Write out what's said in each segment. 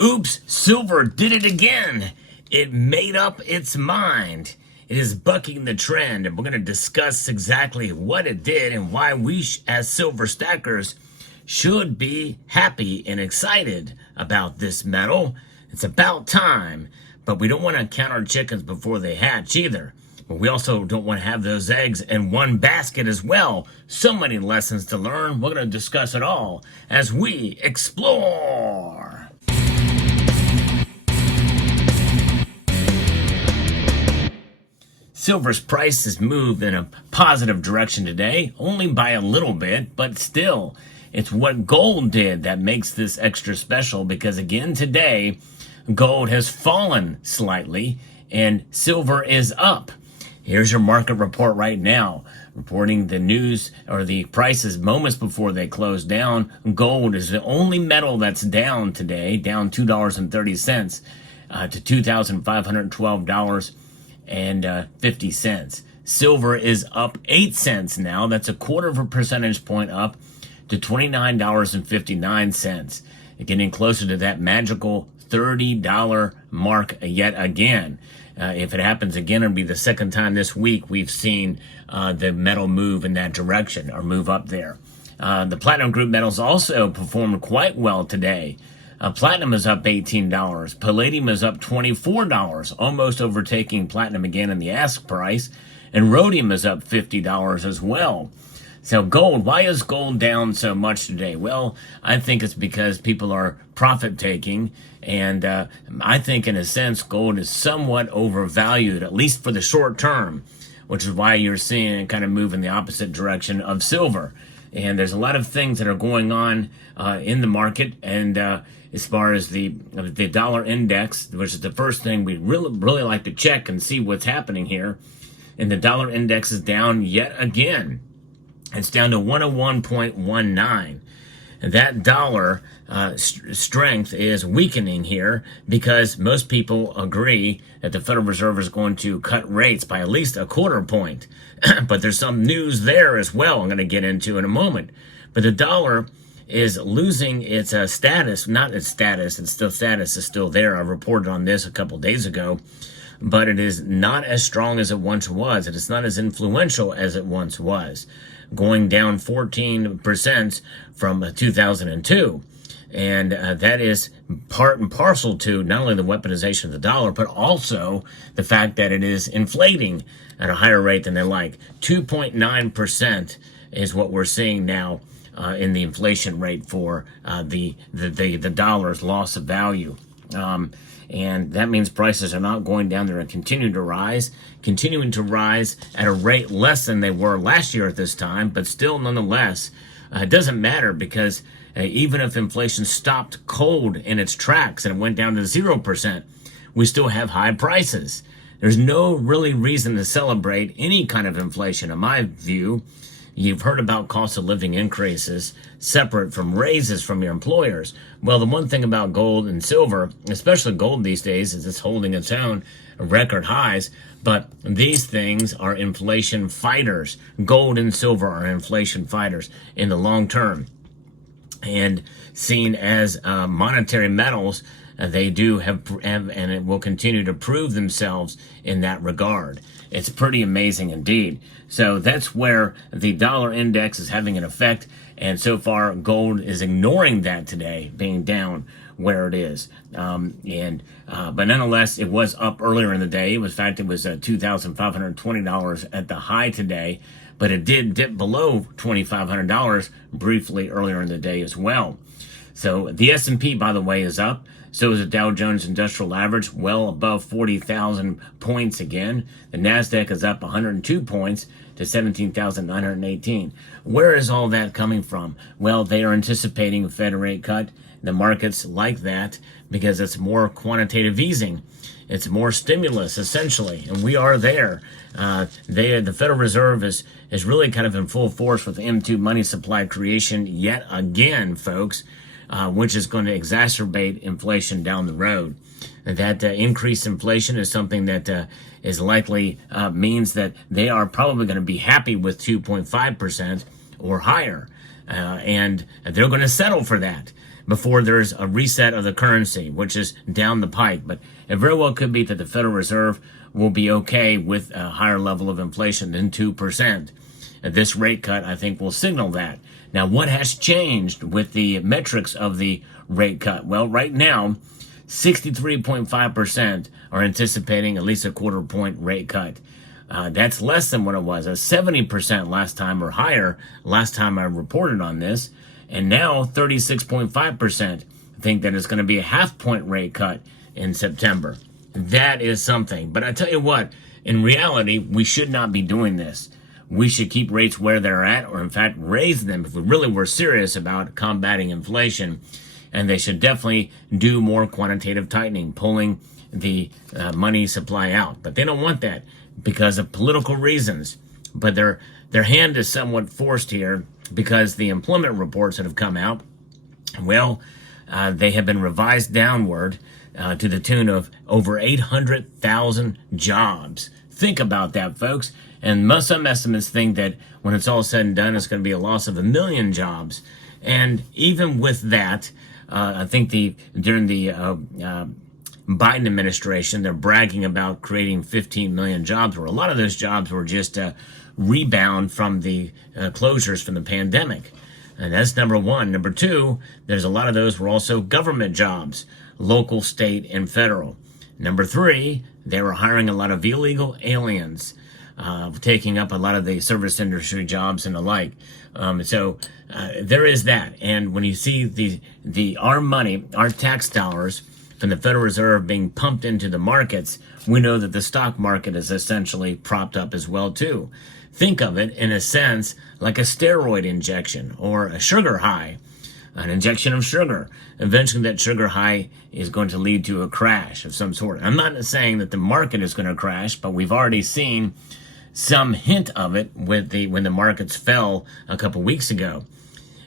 Oops, silver did it again. It made up its mind. It is bucking the trend, and we're going to discuss exactly what it did and why we, as silver stackers, should be happy and excited about this metal. It's about time, but we don't want to count our chickens before they hatch either. But we also don't want to have those eggs in one basket as well. So many lessons to learn. We're going to discuss it all as we explore. Silver's price has moved in a positive direction today, only by a little bit, but still, it's what gold did that makes this extra special, because again today, gold has fallen slightly and silver is up. Here's your market report right now, reporting the news or the prices moments before they close down. Gold is the only metal that's down today, down $2.30 to $2,512.50. Silver is up 8 cents now. That's a quarter of a percentage point up to $29.59. Getting closer to that magical $30 mark yet again. If it happens again, it'll be the second time this week we've seen the metal move in that direction or move up there. The platinum group metals also performed quite well today. Platinum is up $18. Palladium is up $24, almost overtaking platinum again in the ask price. And rhodium is up $50 as well. So gold, why is gold down so much today? Well, I think it's because people are profit taking. And I think in a sense, gold is somewhat overvalued, at least for the short term, which is why you're seeing it kind of move in the opposite direction of silver. And there's a lot of things that are going on in the market. And as far as the dollar index, which is the first thing we really like to check and see what's happening here. And the dollar index is down yet again. It's down to 101.19. That dollar strength is weakening here because most people agree that the Federal Reserve is going to cut rates by at least a quarter point. But there's some news there as well I'm going to get into in a moment. But the dollar is losing its status, not its status, status is still there. I reported on this a couple days ago. But it is not as strong as it once was. It is not as influential as it once was, going down 14% from 2002. And that is part and parcel to not only the weaponization of the dollar, but also the fact that it is inflating at a higher rate than they like. 2.9% is what we're seeing now in the inflation rate for the dollar's loss of value. And that means prices are not going down. They're going to continuing to rise at a rate less than they were last year at this time, but still nonetheless, it doesn't matter because even if inflation stopped cold in its tracks and it went down to 0%, we still have high prices. There's no really reason to celebrate any kind of inflation, in my view. You've heard about cost of living increases separate from raises from your employers. Well, the one thing about gold and silver, especially gold these days, is it's holding its own record highs. But these things are inflation fighters. Gold and silver are inflation fighters in the long term. And seen as monetary metals, they do have, and it will continue to prove themselves in that regard. It's pretty amazing indeed. So that's where the dollar index is having an effect. And so far, gold is ignoring that today, being down where it is. But nonetheless, it was up earlier in the day. In fact, it was $2,520 at the high today. But it did dip below $2,500 briefly earlier in the day as well. So the S&P, by the way, is up. So is the Dow Jones Industrial Average, well above 40,000 points again. The NASDAQ is up 102 points to 17,918. Where is all that coming from? Well, they are anticipating a Fed rate cut. The markets like that because it's more quantitative easing. It's more stimulus, essentially, and we are there. The Federal Reserve is really kind of in full force with M2 money supply creation yet again, folks. Which is going to exacerbate inflation down the road. And that increased inflation is something that is likely means that they are probably going to be happy with 2.5% or higher. And they're going to settle for that before there's a reset of the currency, which is down the pike. But it very well could be that the Federal Reserve will be okay with a higher level of inflation than 2%. This rate cut, I think, will signal that. Now, what has changed with the metrics of the rate cut? Well, right now, 63.5% are anticipating at least a quarter point rate cut. That's less than what it was. 70% last time or higher last time I reported on this. And now 36.5% think that it's going to be a half point rate cut in September. That is something. But I tell you what, in reality, we should not be doing this. We should keep rates where they're at, or in fact raise them if we really were serious about combating inflation. And they should definitely do more quantitative tightening, pulling the money supply out. But they don't want that because of political reasons. But their hand is somewhat forced here because the employment reports that have come out, well, they have been revised downward to the tune of over 800,000 jobs. Think about that, folks. And some estimates think that when it's all said and done, it's going to be a loss of 1 million jobs. And even with that, I think during the Biden administration, they're bragging about creating 15 million jobs, where a lot of those jobs were just a rebound from the closures from the pandemic. And that's number one. Number two, there's a lot of those were also government jobs, local, state, and federal. Number three, they were hiring a lot of illegal aliens, taking up a lot of the service industry jobs and the like. So there is that. And when you see our money, our tax dollars from the Federal Reserve being pumped into the markets, we know that the stock market is essentially propped up as well too. Think of it in a sense like a steroid injection or a sugar high, an injection of sugar. Eventually that sugar high is going to lead to a crash of some sort. I'm not saying that the market is going to crash, but we've already seen some hint of it when the markets fell a couple weeks ago.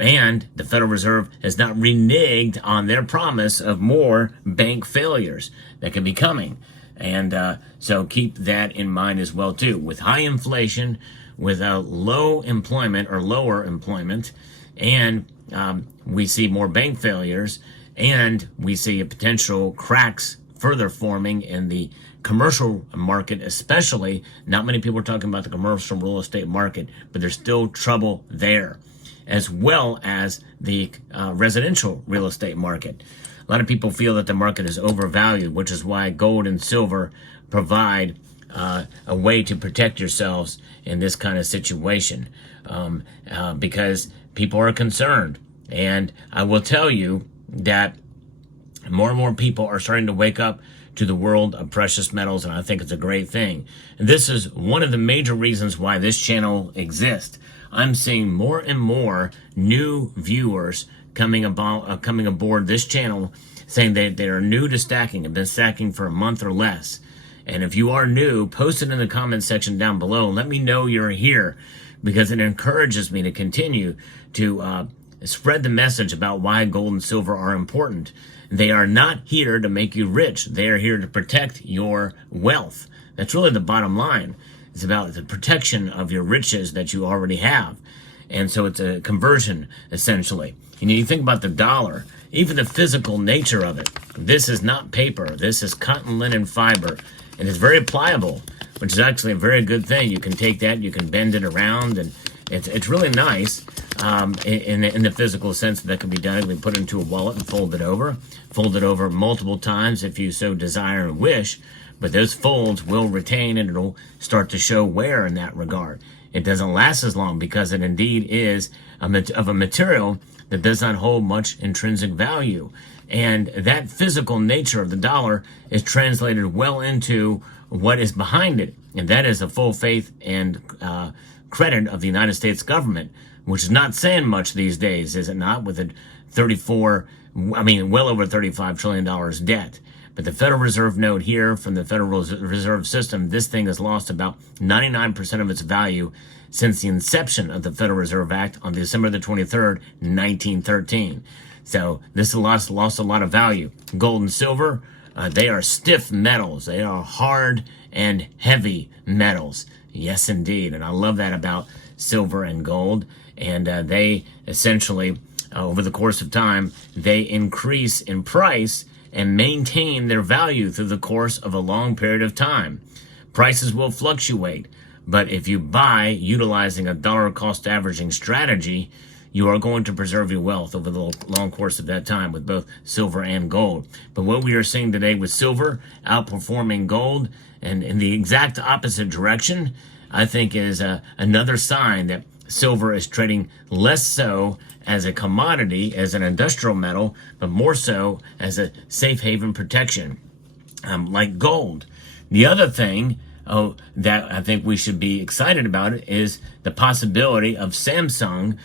And the Federal Reserve has not reneged on their promise of more bank failures that could be coming. And so keep that in mind as well, too. With high inflation, with a low employment or lower employment, and we see more bank failures, and we see potential cracks further forming in the commercial market, especially. Not many people are talking about the commercial real estate market, but there's still trouble there, as well as the residential real estate market. A lot of people feel that the market is overvalued, which is why gold and silver provide a way to protect yourselves in this kind of situation, because people are concerned. And I will tell you that more and more people are starting to wake up to the world of precious metals, and I think it's a great thing. And this is one of the major reasons why this channel exists. I'm seeing more and more new viewers coming aboard this channel, saying that they are new to stacking, have been stacking for a month or less. And if you are new, post it in the comment section down below. Let me know you're here, because it encourages me to continue to spread the message about why gold and silver are important. They are not here to make you rich. They are here to protect your wealth. That's really the bottom line. It's about the protection of your riches that you already have. And so it's a conversion, essentially. You think about the dollar, even the physical nature of it. This is not paper. This is cotton linen fiber. And it's very pliable, which is actually a very good thing. You can take that, you can bend it around, and it's really nice in the physical sense that can be done. It can be put into a wallet and fold it over multiple times if you so desire and wish. But those folds will retain, and it'll start to show wear in that regard. It doesn't last as long because it indeed is of a material that does not hold much intrinsic value. And that physical nature of the dollar is translated well into what is behind it. And that is the full faith and credit of the United States government, which is not saying much these days, is it not? With a well over $35 trillion debt. But the Federal Reserve note here from the Federal Reserve System, this thing has lost about 99% of its value since the inception of the Federal Reserve Act on December the 23rd, 1913. So this has lost a lot of value. Gold and silver, they are stiff metals. They are hard and heavy metals. Yes, indeed. And I love that about silver and gold. And they essentially over the course of time, they increase in price and maintain their value through the course of a long period of time. Prices will fluctuate, but if you buy utilizing a dollar cost averaging strategy, you are going to preserve your wealth over the long course of that time with both silver and gold. But what we are seeing today with silver outperforming gold and in the exact opposite direction, I think is another sign that silver is trading less so as a commodity, as an industrial metal, but more so as a safe haven protection, like gold. The other thing that I think we should be excited about is the possibility of Samsung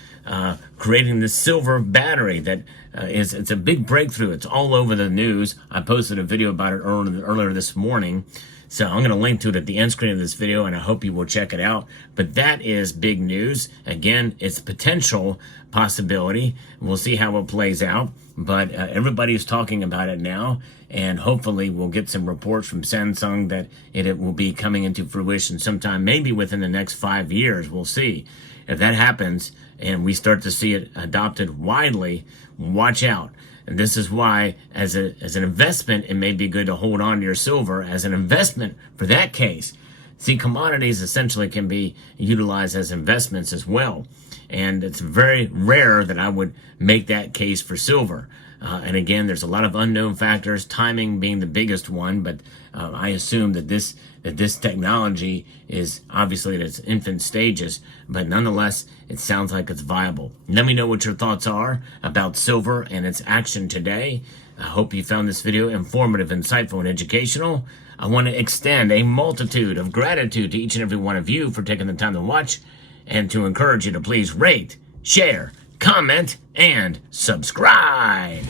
creating this silver battery that it's a big breakthrough. It's all over the news. I posted a video about it earlier this morning. So I'm going to link to it at the end screen of this video, and I hope you will check it out. But that is big news. Again, it's potential possibility. We'll see how it plays out. But everybody is talking about it now, and hopefully we'll get some reports from Samsung that it will be coming into fruition sometime, maybe within the next 5 years. We'll see. If that happens and we start to see it adopted widely, watch out. And this is why, as an investment, it may be good to hold on to your silver as an investment for that case. See, commodities essentially can be utilized as investments as well. And it's very rare that I would make that case for silver. And again, there's a lot of unknown factors, timing being the biggest one, but I assume that this technology is obviously at its infant stages, but nonetheless, it sounds like it's viable. Let me know what your thoughts are about silver and its action today. I hope you found this video informative, insightful, and educational. I want to extend a multitude of gratitude to each and every one of you for taking the time to watch, and to encourage you to please rate, share, comment, and subscribe.